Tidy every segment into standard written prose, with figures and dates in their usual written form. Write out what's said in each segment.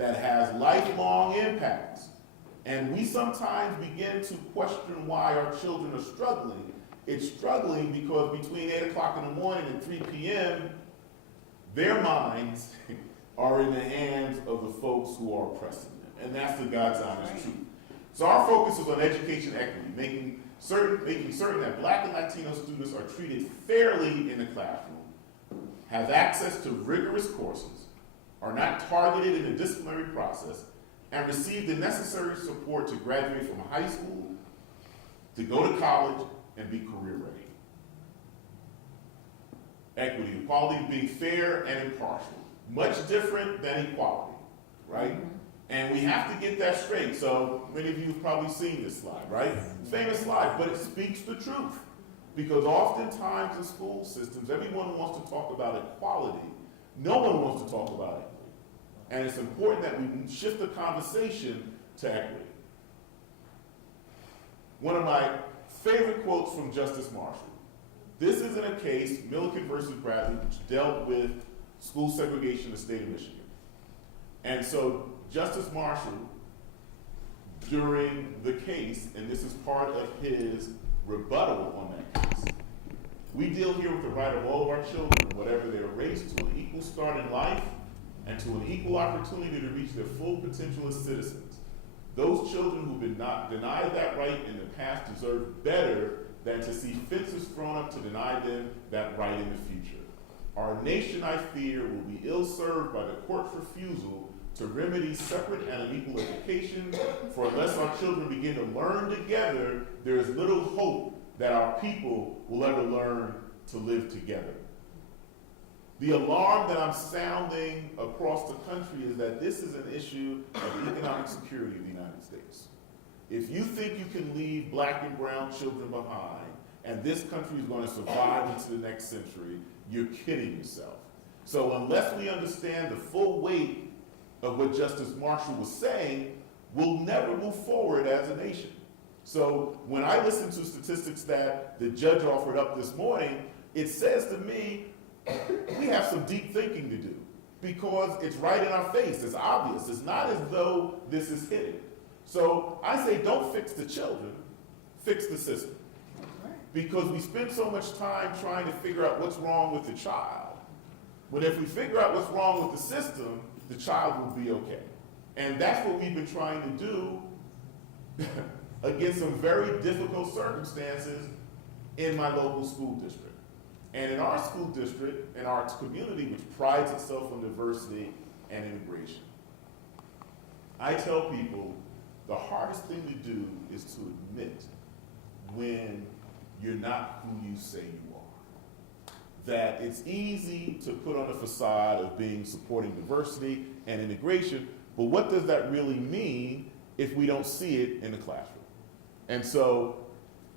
that has lifelong impacts. And we sometimes begin to question why our children are struggling. It's struggling because between 8 o'clock in the morning and 3 p.m., their minds are in the hands of the folks who are oppressing them. And that's the God's honest truth. So our focus is on education equity, making certain that Black and Latino students are treated fairly in the classroom, have access to rigorous courses, are not targeted in the disciplinary process, and receive the necessary support to graduate from high school, to go to college, and be career ready. Equity, equality being fair and impartial. Much different than equality, right? And we have to get that straight. So many of you have probably seen this slide, right? Famous slide, but it speaks the truth. Because oftentimes in school systems, everyone wants to talk about equality. No one wants to talk about equity. And it's important that we shift the conversation to equity. One of my favorite quotes from Justice Marshall. This isn't a case, Milliken versus Bradley, which dealt with school segregation in the state of Michigan. And so Justice Marshall, during the case, and this is part of his rebuttal on that case, we deal here with the right of all of our children, whatever they are raised, to an equal start in life and to an equal opportunity to reach their full potential as citizens. Those children who've been denied that right in the past deserve better than to see fences thrown up to deny them that right in the future. Our nation, I fear, will be ill-served by the court's refusal to remedy separate and unequal education, for unless our children begin to learn together, there is little hope that our people will ever learn to live together. The alarm that I'm sounding across the country is that this is an issue of economic security of the United States. If you think you can leave Black and brown children behind and this country is going to survive into the next century, you're kidding yourself. So unless we understand the full weight of what Justice Marshall was saying, we'll never move forward as a nation. So when I listen to statistics that the judge offered up this morning, it says to me, we have some deep thinking to do because it's right in our face, it's obvious. It's not as though this is hidden. So I say don't fix the children, fix the system. Because we spend so much time trying to figure out what's wrong with the child. But if we figure out what's wrong with the system, the child will be okay. And that's what we've been trying to do against some very difficult circumstances in my local school district. And in our school district, in our community, which prides itself on diversity and integration, I tell people the hardest thing to do is to admit when you're not who you say you are. That it's easy to put on a facade of being supporting diversity and integration, but what does that really mean if we don't see it in the classroom? And so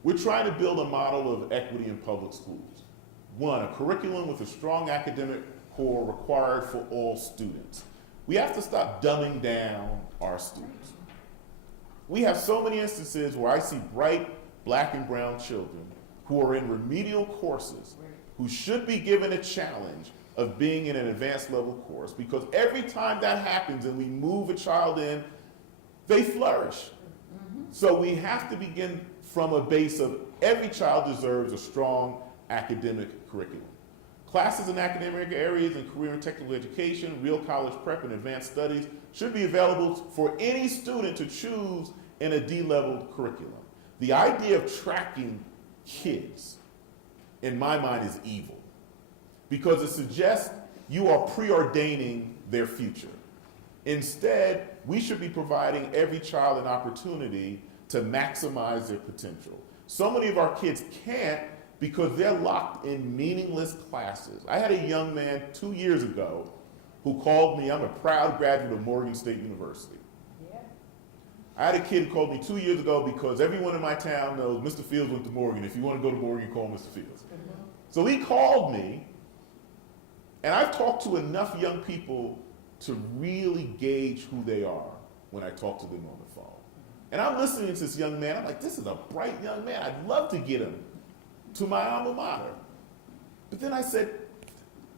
we're trying to build a model of equity in public schools. One, a curriculum with a strong academic core required for all students. We have to stop dumbing down our students. We have so many instances where I see bright Black and brown children who are in remedial courses who should be given a challenge of being in an advanced level course, because every time that happens and we move a child in, they flourish. So we have to begin from a base of every child deserves a strong academic curriculum. Classes in academic areas and career and technical education, real college prep, and advanced studies should be available for any student to choose in a D-level curriculum. The idea of tracking kids, in my mind, is evil because it suggests you are preordaining their future. Instead, we should be providing every child an opportunity to maximize their potential. So many of our kids can't because they're locked in meaningless classes. I had a young man 2 years ago who called me. I'm a proud graduate of Morgan State University. I had a kid who called me 2 years ago because everyone in my town knows Mr. Fields went to Morgan. If you want to go to Morgan, call Mr. Fields. So he called me, and I've talked to enough young people to really gauge who they are when I talk to them on the phone. And I'm listening to this young man. I'm like, this is a bright young man. I'd love to get him to my alma mater. But then I said,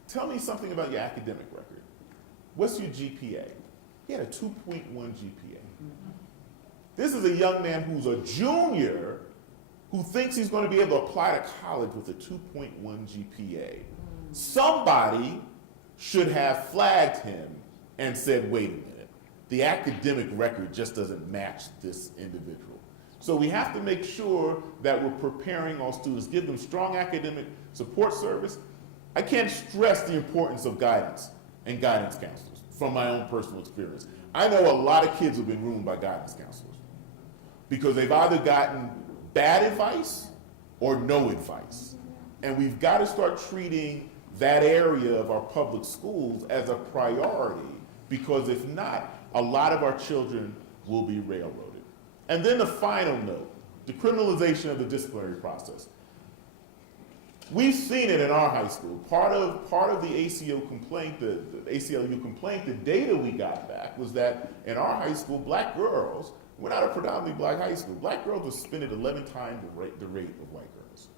tell me something about your academic record. What's your GPA? He had a 2.1 GPA. This is a young man who's a junior who thinks he's going to be able to apply to college with a 2.1 GPA. Somebody should have flagged him and said, wait a minute, the academic record just doesn't match this individual. So we have to make sure that we're preparing our students, give them strong academic support service. I can't stress the importance of guidance and guidance counselors from my own personal experience. I know a lot of kids have been ruined by guidance counselors because they've either gotten bad advice or no advice. And we've got to start treating that area of our public schools as a priority, because if not, a lot of our children will be railroaded. And then the final note, the criminalization of the disciplinary process. We've seen it in our high school. Part of the ACLU complaint, the data we got back was that in our high school, black girls, we're not a predominantly black high school, black girls were suspended 11 times the rate of white girls.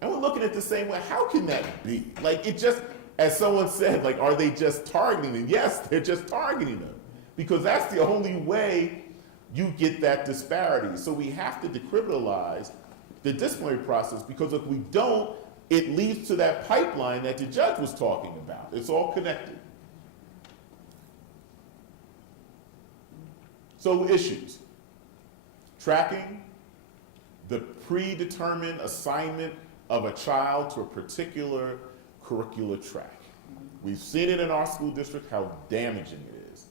And we're looking at the same way, how can that be? Like, it just, as someone said, like, are they just targeting them? Yes, they're just targeting them, because that's the only way you get that disparity. So we have to decriminalize the disciplinary process, because if we don't, it leads to that pipeline that the judge was talking about. It's all connected. So issues: tracking, the predetermined assignment of a child to a particular curricular track. We've seen it in our school district how damaging it is.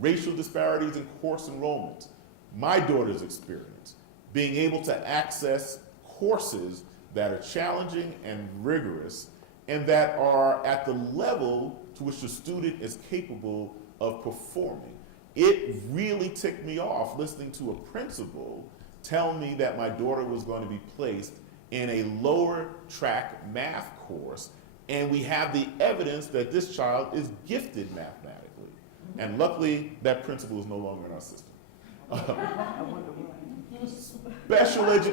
Racial disparities in course enrollment. My daughter's experience, being able to access courses that are challenging and rigorous and that are at the level to which the student is capable of performing. It really ticked me off listening to a principal tell me that my daughter was going to be placed in a lower track math course, and we have the evidence that this child is gifted mathematically. And luckily, that principal is no longer in our system. Special education.